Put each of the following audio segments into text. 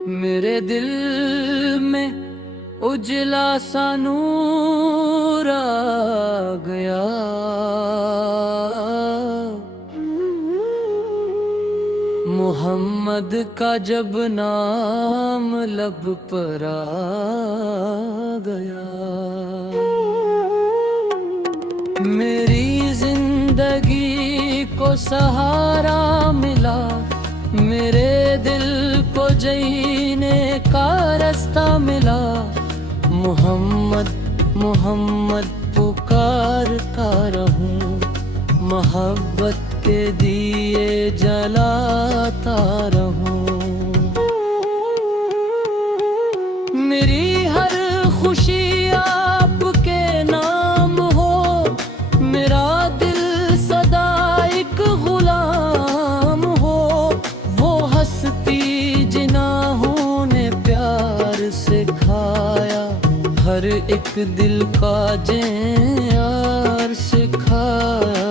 मेरे दिल में उजला सा नूर आ गया। मोहम्मद का जब नाम लब पर आ गया। मेरी जिंदगी को सहारा मिला, मेरे दिल को जीने का रास्ता मिला। मोहम्मद मोहम्मद पुकारता रहूं, मोहब्बत के दिए जलाता रहूं। मेरी हर खुशी आपके नाम हो, मेरा दिल सदा एक गुलाम हो। वो हस्ती जिन्हों ने प्यार से खाया, हर एक दिल का यार सिखाया।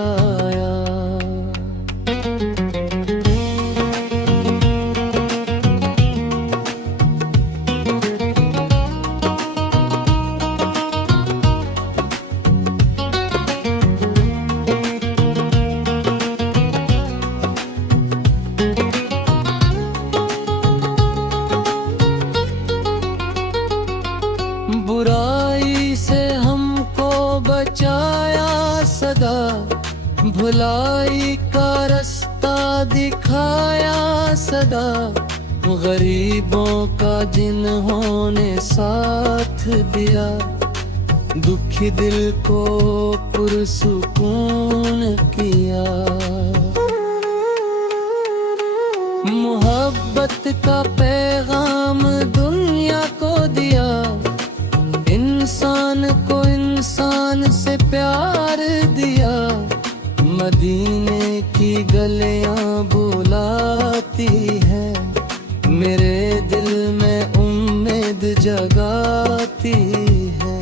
बुराई से हमको बचाया सदा, भुलाई का रास्ता दिखाया सदा। गरीबों का जिन्होंने साथ दिया, दुखी दिल को पुरसुकून किया। मोहब्बत का पैगाम दुनिया को दिया, इंसान को इंसान से प्यार दिया। मदीने की गलियां बुलाती हैं, मेरे दिल में उम्मीद जगाती है।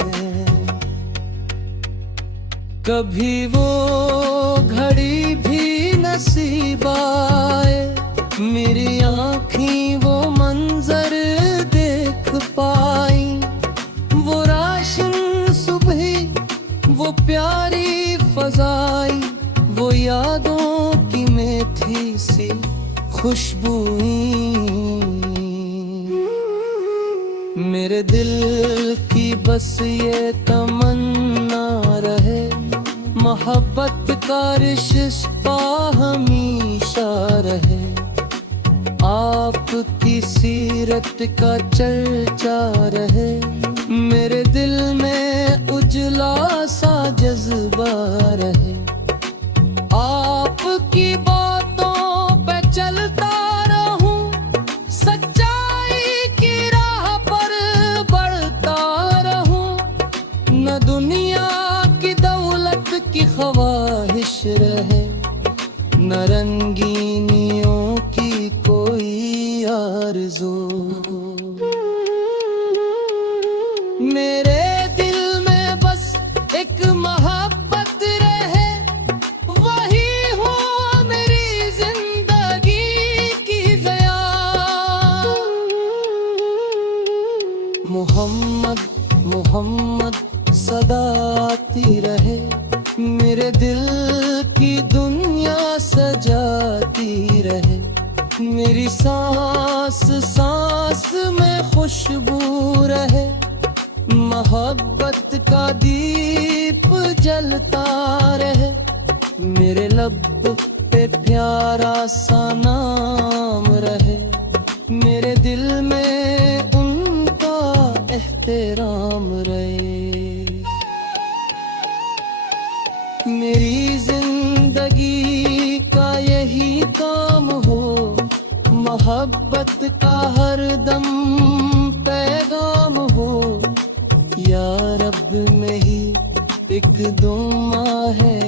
कभी वो घड़ी भी नसीब आए, मेरी आँखें वो मंजर देख पाई। वो राशन सुबह, वो प्यारी फजाई, वो यादों की मीठी सी खुशबुई। मेरे दिल की बस ये तमन्ना रहे, मोहब्बत का रिश्ता हमेशा रहे। आपकी सीरत का चर्चा रहे, मेरे दिल में उजला सा जज्बा रहे। आपकी बातों पे चलता रहूं, सच्चाई की राह पर बढ़ता रहूं। न दुनिया की दौलत की ख्वाहिश रहे, न रंगीनियों की कोई आरज़ू। मेरे दिल में बस एक मोहब्बत रहे, वही हो मेरी जिंदगी की ज़िया। मोहम्मद मोहम्मद सदा आती रहे, मेरे दिल की दुनिया सजाती रहे। मेरी सांस सांस में खुशबू रहे, मोहब्बत का दीप जलता रहे। मेरे लब पे प्यारा सा नाम रहे, मेरे दिल में उनका एहतराम रहे। मेरी जिंदगी का यही काम हो, मोहब्बत का हर दम पैगाम हो। या रब में ही एक दुआ है,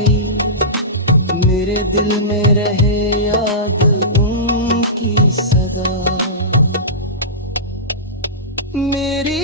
मेरे दिल में रहे याद उनकी सदा। मेरी